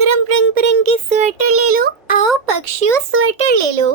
गरम रंग बिरंगे स्वेटर ले लो। आओ पक्षियों, स्वेटर ले लो।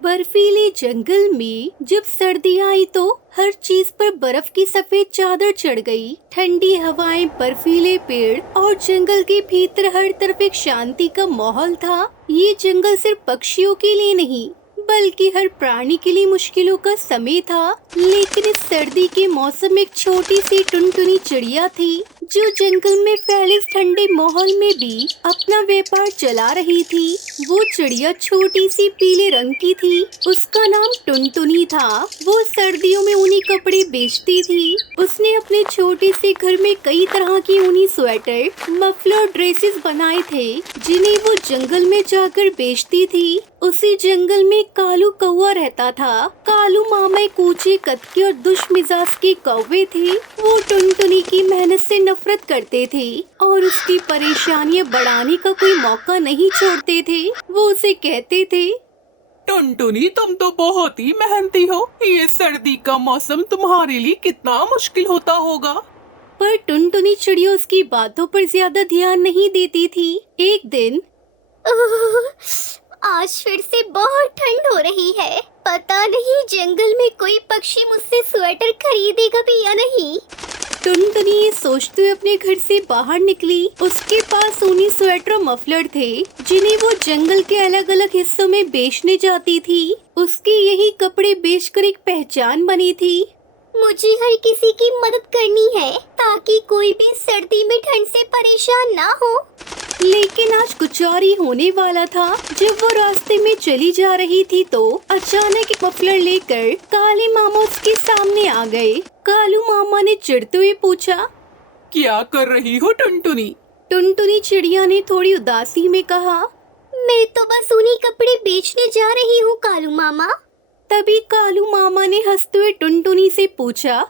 बर्फीले जंगल में जब सर्दी आई तो हर चीज पर बर्फ की सफेद चादर चढ़ गई। ठंडी हवाएं, बर्फीले पेड़ और जंगल के भीतर हर तरफ एक शांति का माहौल था। ये जंगल सिर्फ पक्षियों के लिए नहीं बल्कि हर प्राणी के लिए मुश्किलों का समय था। लेकिन इस सर्दी के मौसम में एक छोटी सी टुनटुनी चिड़िया थी जो जंगल में फैले इस ठंडे माहौल में भी अपना व्यापार चला रही थी। वो चिड़िया छोटी सी पीले रंग की थी। उसका नाम टुनटुनी था। वो सर्दियों में ऊनी कपड़े बेचती थी। उसने अपने छोटे से घर में कई तरह की ऊनी स्वेटर, मफलर, ड्रेसेस बनाए थे जिन्हें वो जंगल में जाकर बेचती थी। उसी जंगल में कालू कौवा रहता था। कालू मामा एक ऊंचे कद के और दुष्मिजाज के कौवे थे। वो टुनटुनी की मेहनत से नफरत करते थे और उसकी परेशानियां बढ़ाने का कोई मौका नहीं छोड़ते थे। वो उसे कहते थे, टुनटुनी, तुम तो बहुत ही मेहनती हो। ये सर्दी का मौसम तुम्हारे लिए कितना मुश्किल होता होगा। पर टुनटुनी चिड़िया उसकी बातों पर ज्यादा ध्यान नहीं देती थी। एक दिन, आज फिर से बहुत ठंड हो रही है। पता नहीं जंगल में कोई पक्षी मुझसे स्वेटर खरीदेगा भी या नहीं। टुनटुनी ये सोचते हुए अपने घर से बाहर निकली। उसके पास ऊनी स्वेटर और मफलर थे जिन्हें वो जंगल के अलग अलग हिस्सों में बेचने जाती थी। उसकी यही कपड़े बेचकर एक पहचान बनी थी। मुझे हर किसी की मदद करनी है ताकि कोई भी सर्दी में ठंड से परेशान ना हो। लेकिन आज कुछ और ही होने वाला था। जब वो रास्ते में चली जा रही थी तो अचानक एक मफलर लेकर काले मामा उसके सामने आ गए। कालू मामा ने चिढ़ते हुए पूछा, क्या कर रही हो टुनटुनी? टुनटुनी चिड़िया ने थोड़ी उदासी में कहा, मैं तो बस ऊनी कपड़े बेचने जा रही हूँ कालू मामा। तभी कालू मामा ने हंसते हुए टुनटुनी से पूछा,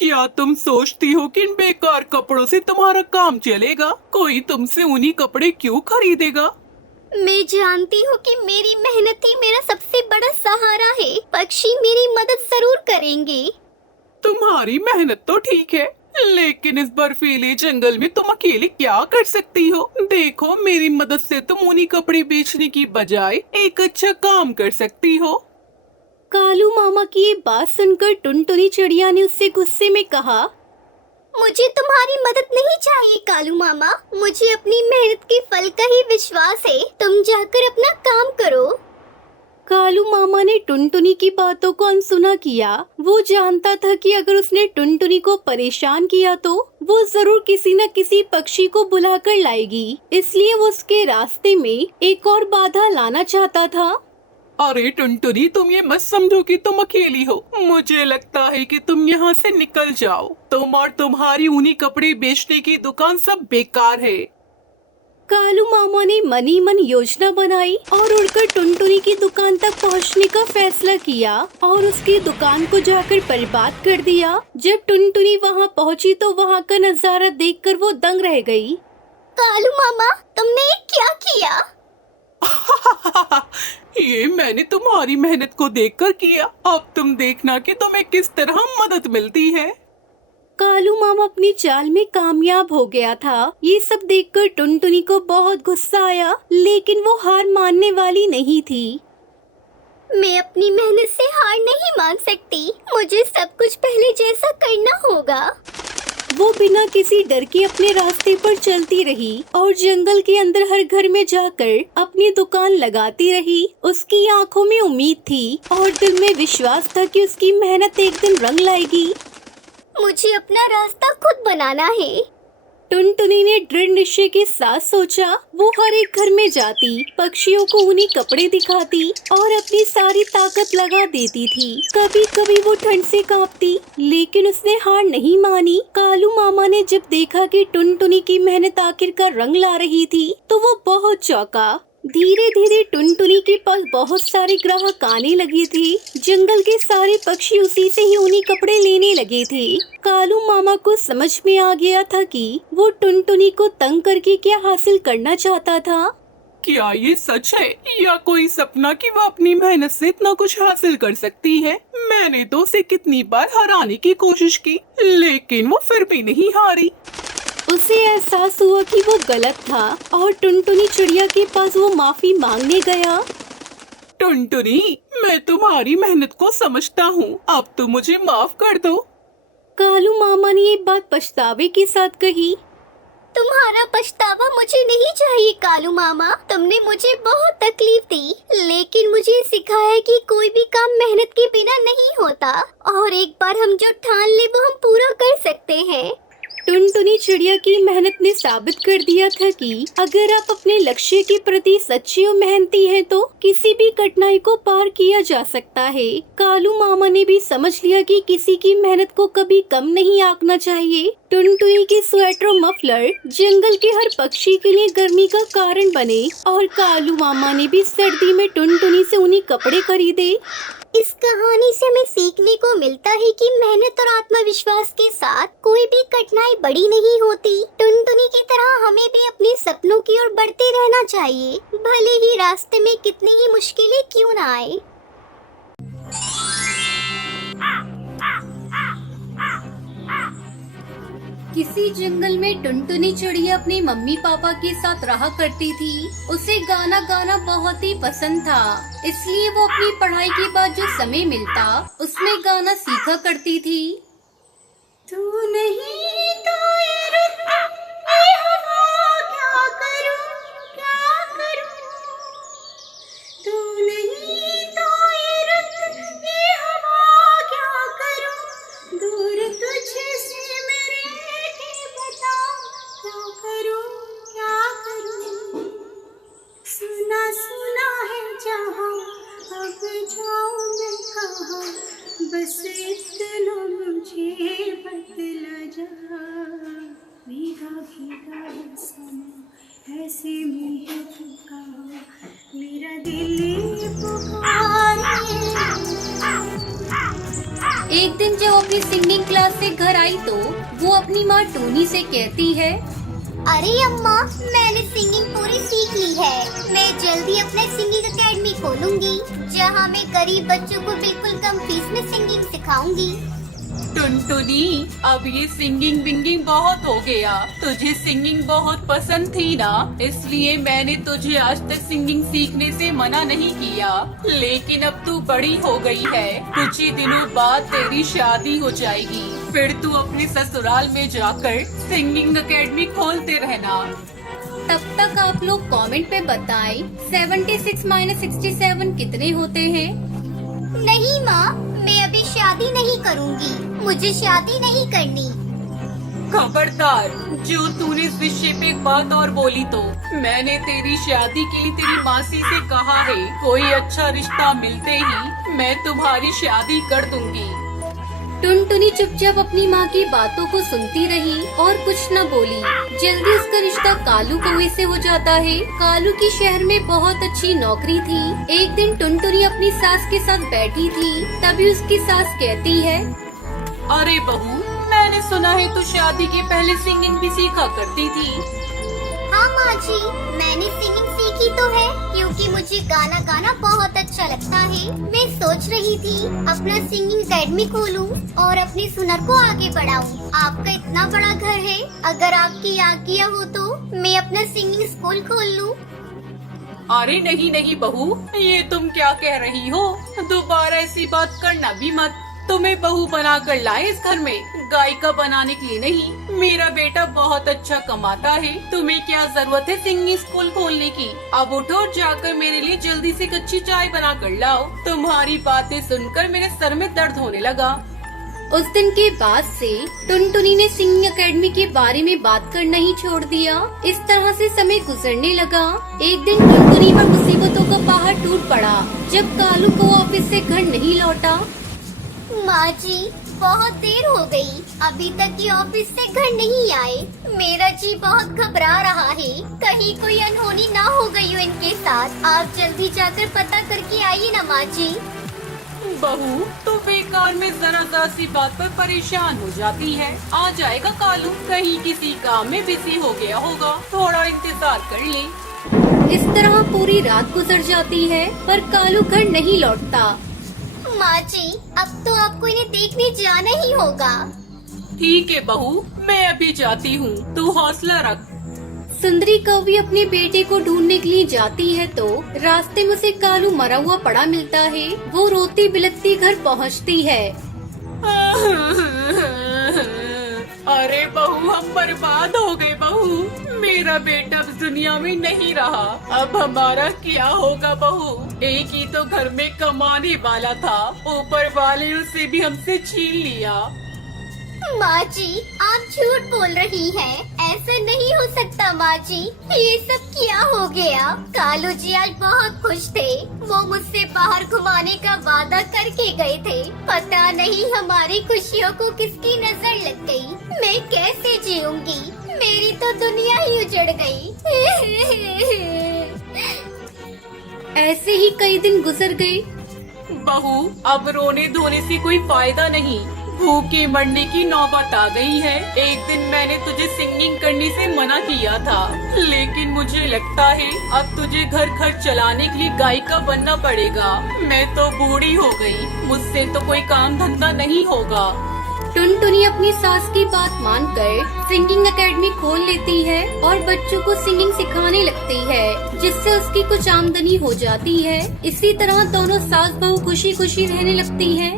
क्या तुम सोचती हो कि इन बेकार कपड़ों से तुम्हारा काम चलेगा? कोई तुमसे ऊनी कपड़े क्यों खरीदेगा? मैं जानती हूँ कि मेरी मेहनत ही मेरा सबसे बड़ा सहारा है। पक्षी मेरी मदद जरूर करेंगे। तुम्हारी मेहनत तो ठीक है, लेकिन इस बर्फीले जंगल में तुम अकेले क्या कर सकती हो? देखो, मेरी मदद से तुम ऊनी कपड़े बेचने की बजाय एक अच्छा काम कर सकती हो। कालू मामा की ये बात सुनकर टुनटुनी चिड़िया ने उससे गुस्से में कहा, मुझे तुम्हारी मदद नहीं चाहिए कालू मामा। मुझे अपनी मेहनत के फल का ही विश्वास है। तुम जाकर अपना काम करो। कालू मामा ने टुनटुनी की बातों को अनसुना किया। वो जानता था कि अगर उसने टुनटुनी को परेशान किया तो वो जरूर किसी न किसी पक्षी को बुलाकर लाएगी। इसलिए वो उसके रास्ते में एक और बाधा लाना चाहता था। अरे टुनटुनी, तुम ये मत समझो कि तुम अकेली हो। मुझे लगता है कि तुम यहाँ से निकल जाओ। तुम और तुम्हारी ऊनी कपड़े बेचने की दुकान सब बेकार है। कालू मामा ने मनी मन योजना बनाई और उड़कर टुनटुनी की दुकान तक पहुंचने का फैसला किया और उसकी दुकान को जाकर बर्बाद कर दिया। जब टुनटुनी वहां पहुंची तो वहां का नजारा देखकर वो दंग रह गई। कालू मामा, तुमने ये क्या किया? ये मैंने तुम्हारी मेहनत को देखकर किया। अब तुम देखना कि तुम्हें किस तरह मदद मिलती है। कालू मामा अपनी चाल में कामयाब हो गया था। ये सब देखकर टुनटुनी को बहुत गुस्सा आया, लेकिन वो हार मानने वाली नहीं थी। मैं अपनी मेहनत से हार नहीं मान सकती। मुझे सब कुछ पहले जैसा करना होगा। वो बिना किसी डर के अपने रास्ते पर चलती रही और जंगल के अंदर हर घर में जाकर अपनी दुकान लगाती रही। उसकी आंखों में उम्मीद थी और दिल में विश्वास था कि उसकी मेहनत एक दिन रंग लाएगी। मुझे अपना रास्ता खुद बनाना है। टुनटुनी ने दृढ़ निश्चय के साथ सोचा। वो हर एक घर में जाती, पक्षियों को ऊनी कपड़े दिखाती और अपनी सारी ताकत लगा देती थी। कभी कभी वो ठंड से कांपती, लेकिन उसने हार नहीं मानी। कालू मामा ने जब देखा कि टुनटुनी की मेहनत आखिरकार रंग ला रही थी तो वो बहुत चौंका। धीरे धीरे टुनटुनी के पास बहुत सारे ग्राहक आने लगे थे। जंगल के सारे पक्षी उसी से ही ऊनी कपड़े लेने लगे थे। कालू मामा को समझ में आ गया था कि वो टुनटुनी को तंग करके क्या हासिल करना चाहता था। क्या ये सच है या कोई सपना कि वो अपनी मेहनत से इतना कुछ हासिल कर सकती है? मैंने तो उसे कितनी बार हराने की कोशिश की, लेकिन वो फिर भी नहीं हारी। उसे एहसास हुआ कि वो गलत था और टुनटुनी चिड़िया के पास वो माफी मांगने गया। टुनटुनी, मैं तुम्हारी मेहनत को समझता हूँ, अब तो मुझे माफ कर दो। कालू मामा ने ये बात पछतावे के साथ कही। तुम्हारा पछतावा मुझे नहीं चाहिए कालू मामा, तुमने मुझे बहुत तकलीफ दी, लेकिन मुझे सिखाया कि कोई भी काम मेहनत के बिना नहीं होता और एक बार हम जो ठान ले वो हम पूरा कर सकते हैं। टुनटुनी चिड़िया की मेहनत ने साबित कर दिया था कि अगर आप अपने लक्ष्य के प्रति सच्चे और मेहनती हैं तो किसी भी कठिनाई को पार किया जा सकता है। कालू मामा ने भी समझ लिया कि किसी की मेहनत को कभी कम नहीं आंकना चाहिए। टुनटुनी के स्वेटर और मफलर जंगल के हर पक्षी के लिए गर्मी का कारण बने और कालू मामा ने भी सर्दी में टुनटुनी से ऊनी कपड़े खरीदे। इस कहानी से हमें सीखने को मिलता है कि मेहनत और आत्मविश्वास के साथ कोई भी कठिनाई बड़ी नहीं होती। टुनटुनी की तरह हमें भी अपने सपनों की ओर बढ़ते रहना चाहिए, भले ही रास्ते में कितनी ही मुश्किलें क्यों ना आए। किसी जंगल में टुनटुनी चिड़िया अपने मम्मी पापा के साथ रहा करती थी। उसे गाना गाना बहुत ही पसंद था, इसलिए वो अपनी पढ़ाई के बाद जो समय मिलता उसमें गाना सीखा करती थी। तू नहीं तो ये रुत, ये हवा, क्या करूं, क्या करूं। तू नहीं तो ये रुत, ये हवा, क्या करूं। दूर तुझसे मेरे बता, क्या करूं, क्या करूं। सुना सुना है जहां, अब जाऊं मैं कहां। बस इतना मुझे बतला जा। भीगा भीगा समा ऐसे में है तू कहां, मेरा दिल पुकारे। एक दिन जब अपनी सिंगिंग क्लास से घर आई तो वो अपनी माँ टोनी से कहती है, अरे अम्मा, मैंने सिंगिंग पूरी सीख ली है। मैं जल्दी अपना सिंगिंग एकेडमी खोलूंगी, जहाँ मैं गरीब बच्चों को बिल्कुल कम फीस में सिंगिंग सिखाऊंगी। टुनटुनी, अब ये सिंगिंग विंगिंग बहुत हो गया। तुझे सिंगिंग बहुत पसंद थी ना, इसलिए मैंने तुझे आज तक सिंगिंग सीखने से मना नहीं किया। लेकिन अब तू बड़ी हो गई है, कुछ ही दिनों बाद तेरी शादी हो जाएगी, फिर तू अपने ससुराल में जाकर सिंगिंग एकेडमी खोलते रहना। तब तक आप लोग कमेंट पे बताएं 76 - 67 कितने होते हैं। नहीं माँ, मैं अभी शादी नहीं करूँगी, मुझे शादी नहीं करनी। खबरदार, जो तूने इस विषय पे एक बात और बोली तो मैंने तेरी शादी के लिए तेरी मासी से कहा है, कोई अच्छा रिश्ता मिलते ही मैं तुम्हारी शादी कर दूंगी। टुनटुनी चुपचाप अपनी माँ की बातों को सुनती रही और कुछ न बोली। जल्दी उसका रिश्ता कालू कौवे से हो जाता है। कालू की शहर में बहुत अच्छी नौकरी थी। एक दिन टुनटुनी अपनी सास के साथ बैठी थी, तभी उसकी सास कहती है, अरे बहू, मैंने सुना है तू शादी के पहले सिंगिंग भी सीखा करती थी। हाँ माँ जी, मैंने सिंगिंग सीखी तो है, क्योंकि मुझे गाना गाना बहुत अच्छा लगता है। मैं सोच रही थी अपना सिंगिंग एकेडमी खोलूं और अपने हुनर को आगे बढ़ाऊं। आपका इतना बड़ा घर है, अगर आपकी आज्ञा हो तो मैं अपना सिंगिंग स्कूल खोल लूं। अरे नहीं नहीं बहू, ये तुम क्या कह रही हो, दोबारा ऐसी बात करना भी मत। तुम्हें बहू बना कर लाए इस घर में, गायिका बनाने के लिए नहीं। मेरा बेटा बहुत अच्छा कमाता है, तुम्हें क्या जरूरत है सिंगिंग स्कूल खोलने की। अब उठो और जाकर मेरे लिए जल्दी से कच्ची चाय बना कर लाओ। तुम्हारी बातें सुनकर मेरे सर में दर्द होने लगा। उस दिन के बाद से टुनटुनी ने सिंगिंग एकेडमी के बारे में बात करना ही छोड़ दिया। इस तरह से समय गुजरने लगा। एक दिन टुनटुनी पर मुसीबतों का पहाड़ टूट पड़ा जब कालू को ऑफिस से घर नहीं लौटा। माँ जी, बहुत देर हो गई, अभी तक ये ऑफिस से घर नहीं आए। मेरा जी बहुत घबरा रहा है, कहीं कोई अनहोनी ना हो गई हो इनके साथ। आप जल्दी जाकर पता करके आइए ना माँ जी। बहू, तो बेकार में जरा सी बात पर परेशान हो जाती है। आ जाएगा कालू, कहीं किसी काम में बिजी हो गया होगा, थोड़ा इंतजार कर ले। इस तरह पूरी रात गुजर जाती है पर कालू घर नहीं लौटता। माँ जी, अब तो आपको इन्हें देखने जाना ही होगा। ठीक है बहू, मैं अभी जाती हूँ, तू हौसला रख। सुंदरी कौवी अपने बेटे को ढूंढने के लिए जाती है तो रास्ते में उसे कालू मरा हुआ पड़ा मिलता है। वो रोती बिलखती घर पहुंचती है। अरे बहू, हम बर्बाद हो गए बहू। मेरा बेटा अब दुनिया में नहीं रहा, अब हमारा क्या होगा बहू? एक ही तो घर में कमाने वाला था, ऊपर वाले ने उसे भी हमसे छीन लिया। माँ जी, आप झूठ बोल रही हैं। ऐसा नहीं हो सकता माँ जी, ये सब क्या हो गया? कालू जी आज बहुत खुश थे, वो मुझसे बाहर घुमाने का वादा करके गए थे। पता नहीं हमारी खुशियों को किसकी नजर लग गई। मैं कैसे जीऊंगी? मेरी तो दुनिया ही उजड़ गई। ऐसे ही कई दिन गुजर गए। बहू, अब रोने धोने से कोई फायदा नहीं, भूखे मरने की नौबत आ गई है। एक दिन मैंने तुझे सिंगिंग करने से मना किया था, लेकिन मुझे लगता है अब तुझे घर खर्च चलाने के लिए गायिका बनना पड़ेगा। मैं तो बूढ़ी हो गई, मुझसे तो कोई काम धंधा नहीं होगा। टुनटुनी अपनी सास की बात मानकर सिंगिंग एकेडमी खोल लेती है और बच्चों को सिंगिंग सिखाने लगती है, जिससे उसकी कुछ आमदनी हो जाती है। इसी तरह दोनों सास बहू खुशी खुशी रहने लगती हैं।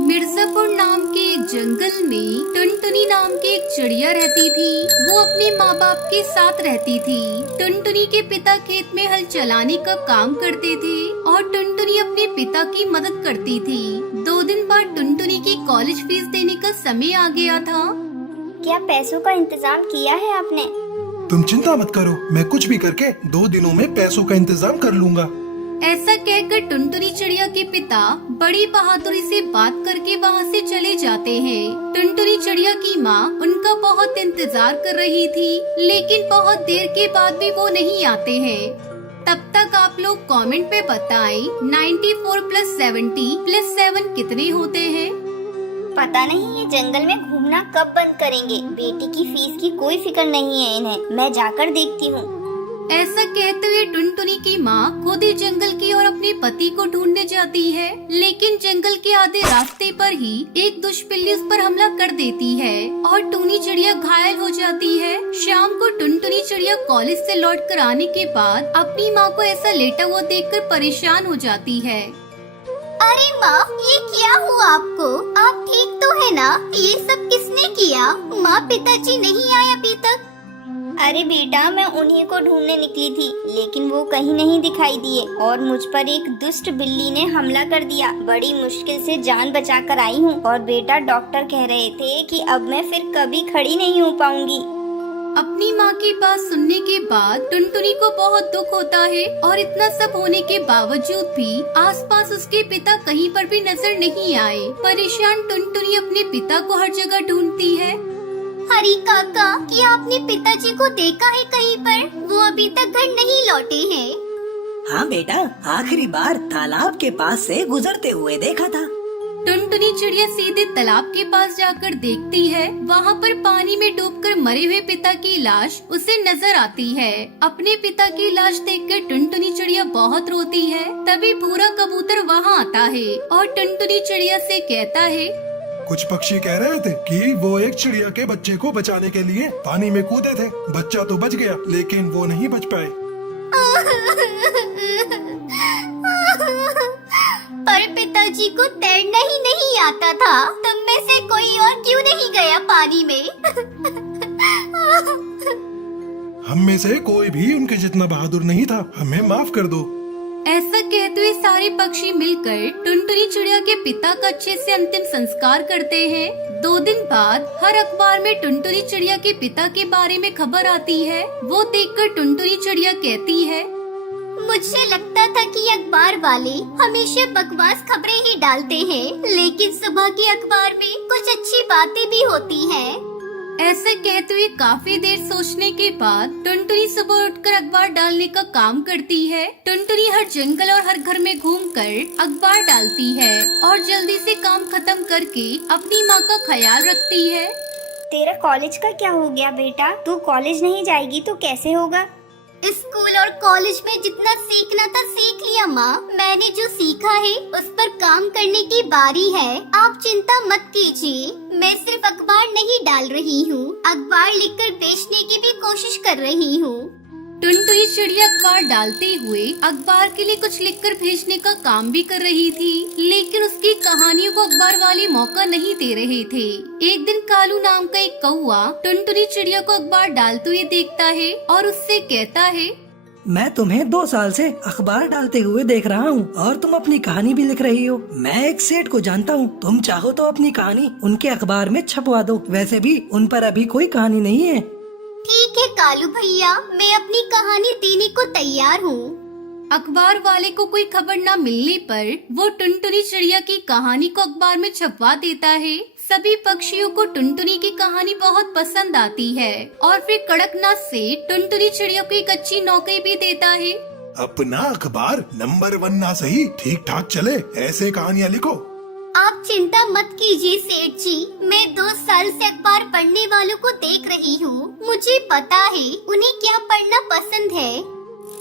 मिर्जापुर नाम के एक जंगल में टुनटुनी नाम की एक चिड़िया रहती थी। वो अपने माँ बाप के साथ रहती थी। टुनटुनी के पिता खेत में हल चलाने का काम करते थे और टुनटुनी अपने पिता की मदद करती थी। 2 दिन बाद टुनटुनी की कॉलेज फीस देने का समय आ गया था। क्या पैसों का इंतजाम किया है आपने? तुम चिंता मत करो, मैं कुछ भी करके 2 दिनों में पैसों का इंतजाम कर लूँगा। ऐसा कहकर टुनटुनी चिड़िया के पिता बड़ी बहादुरी से बात करके वहाँ से चले जाते हैं। टुनटुनी चिड़िया की माँ उनका बहुत इंतजार कर रही थी, लेकिन बहुत देर के बाद भी वो नहीं आते हैं। तब तक आप लोग कमेंट पे बताएं 94 + 70 + 7 कितने होते हैं? पता नहीं ये जंगल में घूमना कब बंद करेंगे। बेटी की फीस की कोई फिक्र नहीं है इन्हें। मैं जाकर देखती हूँ। ऐसा कहते हुए टुनटुनी की माँ खुद ही जंगल की ओर अपने पति को ढूंढने जाती है, लेकिन जंगल के आधे रास्ते पर ही एक दुष्पिल्ली उस पर हमला कर देती है और टूनी चिड़िया घायल हो जाती है। शाम को टुनटुनी चिड़िया कॉलेज से लौट कर आने के बाद अपनी माँ को ऐसा लेटा हुआ देखकर परेशान हो जाती है। अरे माँ, ये क्या हुआ आपको? आप ठीक तो है ना? ये सब किसने किया? माँ, पिताजी नहीं आए अभी तक? अरे बेटा, मैं उन्हीं को ढूंढने निकली थी, लेकिन वो कहीं नहीं दिखाई दिए और मुझ पर एक दुष्ट बिल्ली ने हमला कर दिया। बड़ी मुश्किल से जान बचा कर आई हूँ। और बेटा, डॉक्टर कह रहे थे कि अब मैं फिर कभी खड़ी नहीं हो पाऊंगी। अपनी माँ की बात सुनने के बाद टुनटुनी को बहुत दुख होता है और इतना सब होने के बावजूद भी आसपास उसके पिता कहीं पर भी नजर नहीं आए। परेशान टुनटुनी अपने पिता को हर जगह ढूंढती है। हरी काका, क्या आपने पिताजी को देखा है कहीं पर? वो अभी तक घर नहीं लौटे हैं। हाँ बेटा, आखिरी बार तालाब के पास से गुजरते हुए देखा था। टुनटुनी चिड़िया सीधे तालाब के पास जाकर देखती है। वहाँ पर पानी में डूबकर मरे हुए पिता की लाश उसे नजर आती है। अपने पिता की लाश देखकर टुनटुनी चिड़िया बहुत रोती है। तभी भूरा कबूतर वहाँ आता है और टुनटुनी चिड़िया से कहता है, कुछ पक्षी कह रहे थे कि वो एक चिड़िया के बच्चे को बचाने के लिए पानी में कूदे थे। बच्चा तो बच गया, लेकिन वो नहीं बच पाए। पर पिताजी को तैरना ही नहीं आता था। तुम में से कोई और क्यों नहीं गया पानी में? हम में से कोई भी उनके जितना बहादुर नहीं था। हमें माफ कर दो। ऐसा कहते हुए सारे पक्षी मिलकर टुनटुनी चिड़िया के पिता का अच्छे से अंतिम संस्कार करते हैं। 2 दिन बाद हर अखबार में टुनटुनी चिड़िया के पिता के बारे में खबर आती है। वो देखकर टुनटुनी चिड़िया कहती है, मुझे लगता था कि अखबार वाले हमेशा बकवास खबरें ही डालते हैं, लेकिन सुबह के अखबार में कुछ अच्छी बातें भी होती हैं। ऐसे कहते हुए काफी देर सोचने के बाद टुनटुनी सुबह उठकर अखबार डालने का काम करती है। टुनटुनी हर जंगल और हर घर में घूमकर अखबार डालती है और जल्दी से काम खत्म करके अपनी माँ का ख्याल रखती है। तेरा कॉलेज का क्या हो गया बेटा? तू कॉलेज नहीं जाएगी तो कैसे होगा? स्कूल और कॉलेज में जितना सीखना था सीख लिया माँ। मैंने जो सीखा है उस पर काम करने की बारी है। आप चिंता मत कीजिए, मैं सिर्फ अखबार नहीं डाल रही हूँ, अखबार लिखकर बेचने की भी कोशिश कर रही हूँ। टुनटुनी चिड़िया अखबार डालते हुए अखबार के लिए कुछ लिखकर भेजने का काम भी कर रही थी, लेकिन उसकी कहानियों को अखबार वाले मौका नहीं दे रहे थे। एक दिन कालू नाम का एक कौवा टुनटुनी चिड़िया को अखबार डालते हुए देखता है और उससे कहता है, मैं तुम्हें 2 साल से अखबार डालते हुए देख रहा हूँ और तुम अपनी कहानी भी लिख रही हो। मैं एक सेठ को जानता हूँ, तुम चाहो तो अपनी कहानी उनके अखबार में छपवा दो। वैसे भी उन पर अभी कोई कहानी नहीं है। ठीक है कालू भैया, मैं अपनी कहानी देने को तैयार हूँ। अखबार वाले को कोई खबर न मिलने पर वो टुनटुनी चिड़िया की कहानी को अखबार में छपवा देता है। सभी पक्षियों को टुनटुनी की कहानी बहुत पसंद आती है और फिर कड़कनाथ से टुनटुनी चिड़िया को एक अच्छी नौकरी भी देता है। अपना अखबार नंबर 1 ना सही ठीक ठाक चले, ऐसे कहानियाँ लिखो। आप चिंता मत कीजिए सेठ जी, मैं 2 साल से अखबार पढ़ने वालों को देख रही हूँ। मुझे पता है उन्हें क्या पढ़ना पसंद है।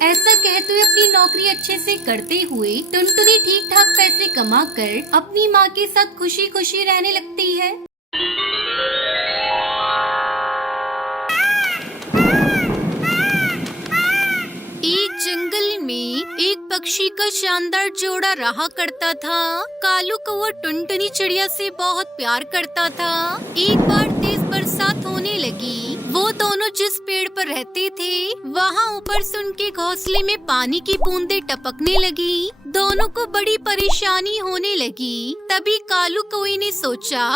ऐसा कहते हुए अपनी नौकरी अच्छे से करते हुए टुनटुनी ठीक ठाक पैसे कमा कर अपनी माँ के साथ खुशी खुशी रहने लगती है। एक जंगल में एक पक्षी का शानदार जोड़ा रहा करता था। कालू कौवा टुनटुनी चिड़िया से बहुत प्यार करता था। एक बार तेज बरसात होने लगी। वो दोनों जिस पेड़ पर रहते थे वहाँ ऊपर से उनके घोंसले में पानी की बूंदें टपकने लगी। दोनों को बड़ी परेशानी होने लगी। तभी कालू कौवे ने सोचा,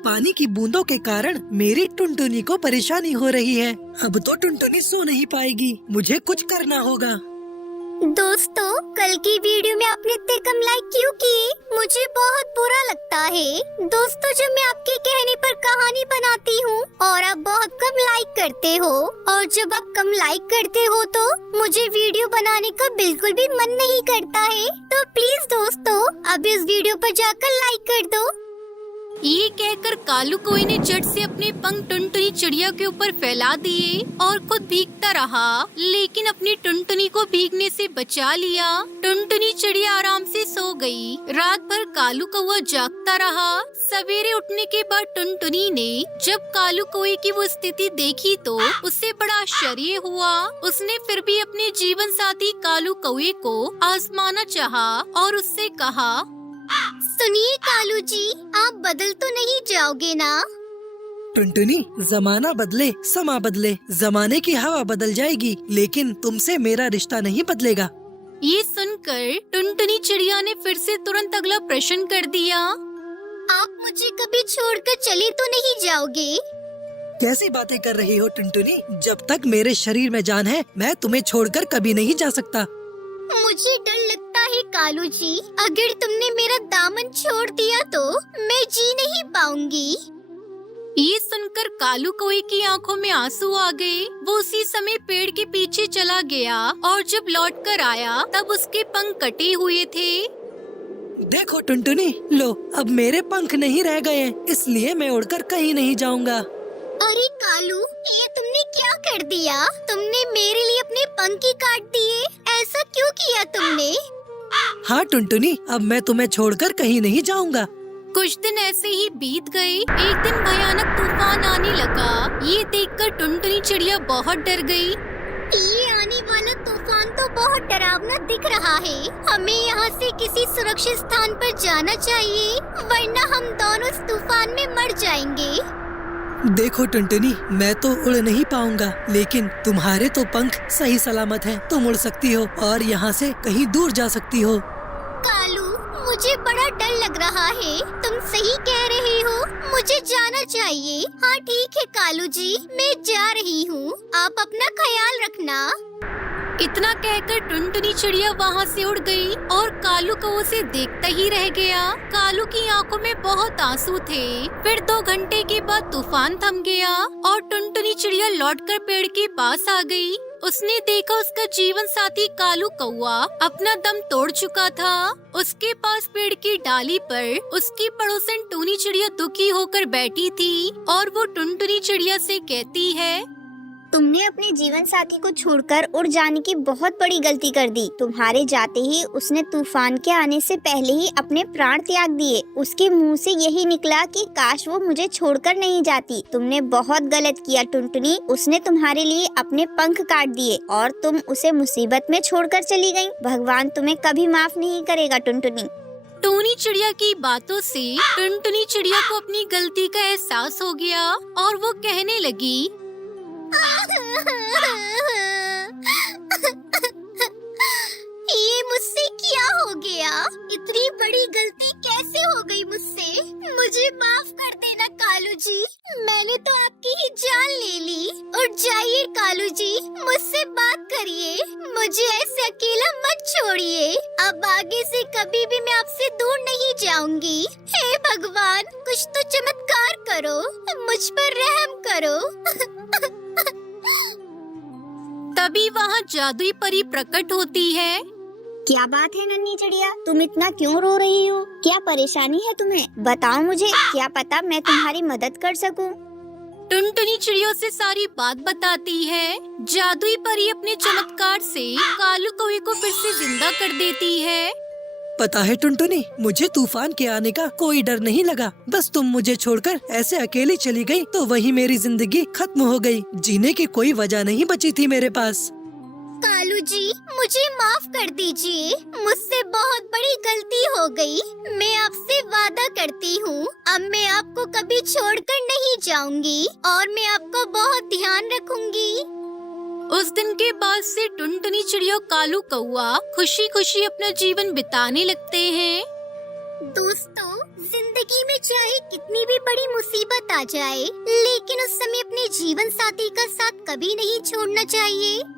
पानी की बूंदों के कारण मेरी टुनटुनी को परेशानी हो रही है। अब तो टुनटुनी सो नहीं पाएगी, मुझे कुछ करना होगा। दोस्तों, कल की वीडियो में आपने इतने कम लाइक क्यों किए? मुझे बहुत बुरा लगता है। दोस्तों, जब मैं आपके कहने पर कहानी बनाती हूँ और आप बहुत कम लाइक करते हो, और जब आप कम लाइक करते हो तो मुझे वीडियो बनाने का बिल्कुल भी मन नहीं करता है। तो प्लीज दोस्तों, अब इस वीडियो पर जाकर लाइक कर दो। ये कहकर कालू कौवे ने झट से अपने पंख टुनटुनी चिड़िया के ऊपर फैला दिए और खुद भीगता रहा, लेकिन अपनी टुनटुनी को भीगने से बचा लिया। टुनटुनी चिड़िया आराम से सो गई। रात भर कालू कौवा जागता रहा। सवेरे उठने के बाद टुनटुनी ने जब कालू कौवे की वो स्थिति देखी तो उसे बड़ा आश्चर्य हुआ। उसने फिर भी अपने जीवन साथी कालू कौवे को आजमाना चाहा और उससे कहा, सुनिए कालू जी, आप बदल तो नहीं जाओगे ना? टुनटुनी, जमाना बदले समा बदले, जमाने की हवा बदल जाएगी, लेकिन तुमसे मेरा रिश्ता नहीं बदलेगा। ये सुनकर टुनटुनी चिड़िया ने फिर से तुरंत अगला प्रश्न कर दिया, आप मुझे कभी छोड़कर चले तो नहीं जाओगे? कैसी बातें कर रही हो टुनटुनी? जब तक मेरे शरीर में जान है मैं तुम्हें छोड़कर कभी नहीं जा सकता। मुझे डर लगता है कालू जी, अगर तुमने मेरा दामन छोड़ दिया तो मैं जी नहीं पाऊंगी। ये सुनकर कालू कौवे की आंखों में आंसू आ गए। वो उसी समय पेड़ के पीछे चला गया और जब लौट कर आया तब उसके पंख कटे हुए थे। देखो टुनटुनी, लो अब मेरे पंख नहीं रह गए, इसलिए मैं उड़कर कहीं नहीं जाऊंगा। अरे कालू, ये तुमने क्या कर दिया? तुमने मेरे लिए अपने पंख ही काट दिए। ऐसा क्यों किया तुमने? हाँ टुनटुनी, अब मैं तुम्हें छोड़कर कहीं नहीं जाऊंगा। कुछ दिन ऐसे ही बीत गए। एक दिन भयानक तूफान आने लगा। ये देखकर टुनटुनी चिड़िया बहुत डर गई। ये आने वाला तूफान तो बहुत डरावना दिख रहा है। हमें यहाँ से किसी सुरक्षित स्थान पर जाना चाहिए, वरना हम दोनों इस तूफान में मर जाएंगे। देखो टुनटुनी, मैं तो उड़ नहीं पाऊंगा, लेकिन तुम्हारे तो पंख सही सलामत हैं। तुम उड़ सकती हो और यहाँ से कहीं दूर जा सकती हो। कालू, मुझे बड़ा डर लग रहा है। तुम सही कह रहे हो, मुझे जाना चाहिए। हाँ ठीक है कालू जी, मैं जा रही हूँ। आप अपना ख्याल रखना। इतना कहकर टुनटुनी चिड़िया वहाँ से उड़ गई और कालू कौवे से देखता ही रह गया। कालू की आंखों में बहुत आंसू थे। फिर 2 घंटे के बाद तूफान थम गया और टुनटुनी चिड़िया लौटकर पेड़ के पास आ गई। उसने देखा उसका जीवन साथी कालू कौवा अपना दम तोड़ चुका था। उसके पास पेड़ की डाली पर उसकी पड़ोसन टूनी चिड़िया दुखी होकर बैठी थी और वो टुनटुनी चिड़िया से कहती है, तुमने अपने जीवन साथी को छोड़कर उड़ जाने की बहुत बड़ी गलती कर दी। तुम्हारे जाते ही उसने तूफान के आने से पहले ही अपने प्राण त्याग दिए। उसके मुंह से यही निकला कि काश वो मुझे छोड़कर नहीं जाती। तुमने बहुत गलत किया टुनटुनी। उसने तुम्हारे लिए अपने पंख काट दिए और तुम उसे मुसीबत में छोड़कर चली गयी। भगवान तुम्हें कभी माफ नहीं करेगा टुनटुनी। टूनी चिड़िया की बातों से टुनटुनी चिड़िया को अपनी गलती का एहसास हो गया और वो कहने लगी, ये मुझसे क्या हो गया? इतनी बड़ी गलती कैसे हो गई मुझसे? मुझे माफ कर देना कालू जी। मैंने तो आपकी ही जान ले ली। उठ जाइए कालू जी, मुझसे बात करिए। मुझे ऐसे अकेला मत छोड़िए। अब आगे से कभी भी मैं आपसे दूर नहीं जाऊंगी। हे भगवान, कुछ तो चमत्कार करो, मुझ पर रहम करो। तभी वहाँ जादुई परी प्रकट होती है। क्या बात है नन्ही चिड़िया, तुम इतना क्यों रो रही हो? क्या परेशानी है तुम्हें? बताओ मुझे, क्या पता मैं तुम्हारी मदद कर सकूं। टुनटुनी चिड़ियों से सारी बात बताती है। जादुई परी अपने चमत्कार से कालू कौवे को फिर से जिंदा कर देती है। पता है टुनटुनी, मुझे तूफान के आने का कोई डर नहीं लगा। बस तुम मुझे छोड़कर ऐसे अकेली चली गई तो वही मेरी जिंदगी खत्म हो गई। जीने की कोई वजह नहीं बची थी मेरे पास। कालू जी, मुझे माफ कर दीजिए। मुझसे बहुत बड़ी गलती हो गई। मैं आपसे वादा करती हूँ, अब मैं आपको कभी छोड़कर नहीं जाऊंगी और मैं आपका बहुत ध्यान रखूंगी। उस दिन के बाद से टुनटुनी चिड़िया कालू कौवा खुशी खुशी अपना जीवन बिताने लगते हैं। दोस्तों, जिंदगी में चाहे कितनी भी बड़ी मुसीबत आ जाए, लेकिन उस समय अपने जीवन साथी का साथ कभी नहीं छोड़ना चाहिए।